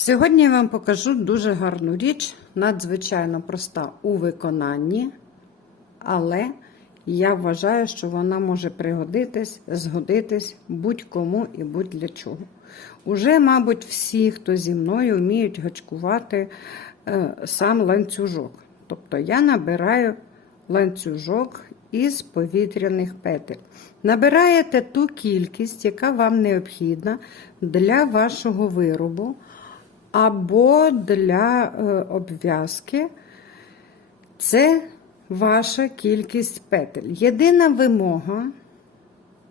Сьогодні я вам покажу дуже гарну річ, надзвичайно проста у виконанні, але я вважаю, що вона може пригодитись, згодитись будь-кому і будь-для чого. Уже, мабуть, всі, хто зі мною, вміють гачкувати е, сам ланцюжок. Тобто я набираю ланцюжок із повітряних петель. Набираєте ту кількість, яка вам необхідна для вашого виробу або для е, обв'язки. Це ваша кількість петель. Єдина вимога,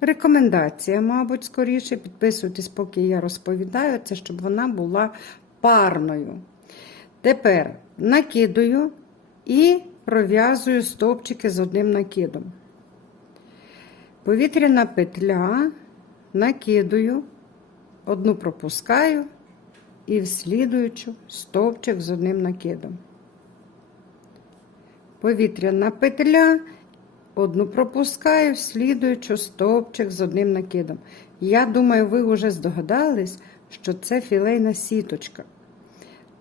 рекомендація, мабуть, скоріше, підписуйтесь, поки я розповідаю, це щоб вона була парною. Тепер накидую і пров'язую стовпчики з одним накидом. Повітряна петля, накидую, одну пропускаю і вслідуючу стовпчик з одним накидом. Повітряна петля, одну пропускаю, слідуючу стовпчик з одним накидом. Я думаю, ви вже здогадались, що це філейна сіточка.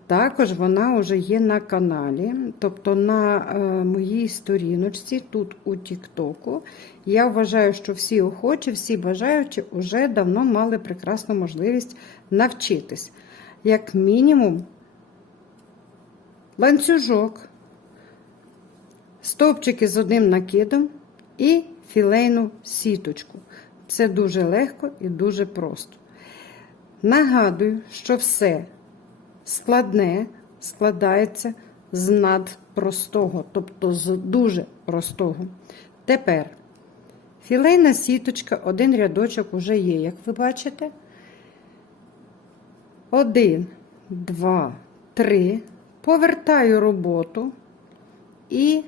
Також вона вже є на каналі, тобто на е, моїй сторіночці, тут у Тіктоку. Я вважаю, що всі охочі, всі бажаючі вже давно мали прекрасну можливість навчитись. Як мінімум, ланцюжок, стовпчики з одним накидом і філейну сіточку. Це дуже легко і дуже просто. Нагадую, що все складне складається з надпростого, тобто з дуже простого. Тепер філейна сіточка, один рядочок уже є, як ви бачите. Один, два, три. Повертаю роботу і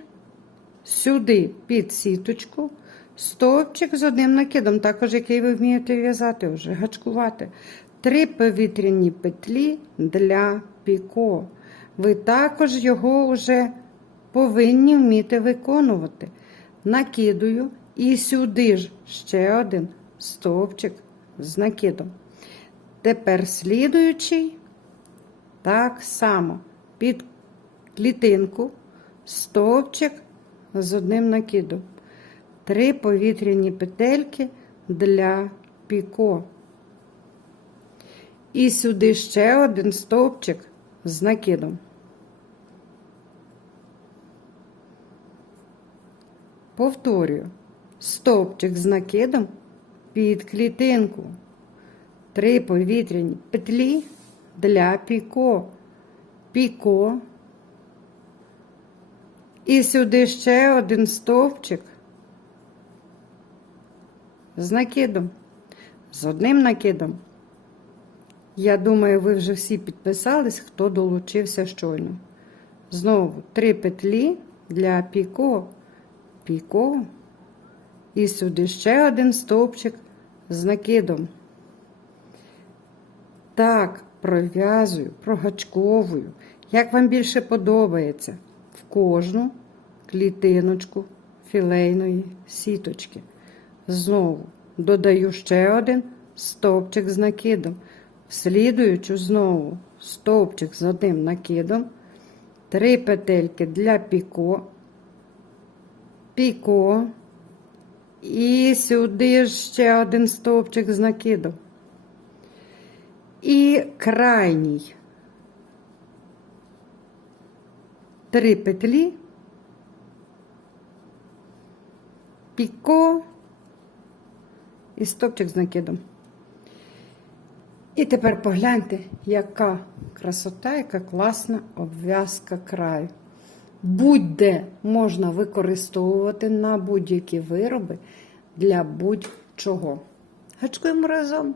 сюди під сіточку стовпчик з одним накидом, також який ви вмієте в'язати вже, гачкувати. Три повітряні петлі для піко. Ви також його вже повинні вміти виконувати. Накидую і сюди ж ще один стовпчик з накидом. Тепер слідуючий, так само під клітинку, стовпчик з одним накидом. Три повітряні петельки для піко. І сюди ще один стовпчик з накидом. Повторюю, стовпчик з накидом під клітинку. Три повітряні петлі для піко. Піко. І сюди ще один стовпчик з накидом. З одним накидом. Я думаю, ви вже всі підписались, хто долучився щойно. Знову три петлі для піко, піко. І сюди ще один стовпчик з накидом. Так, пров'язую, прогачковую, як вам більше подобається, в кожну клітиночку філейної сіточки. Знову додаю ще один стовпчик з накидом. Слідуючу знову стовпчик з одним накидом, три петельки для піко, піко, і сюди ще один стовпчик з накидом. І крайній три петлі, піко і стовпчик з накидом. І тепер погляньте, яка красота, яка класна обв'язка краю. Будь-де можна використовувати на будь-які вироби для будь-чого. Гачкуємо разом.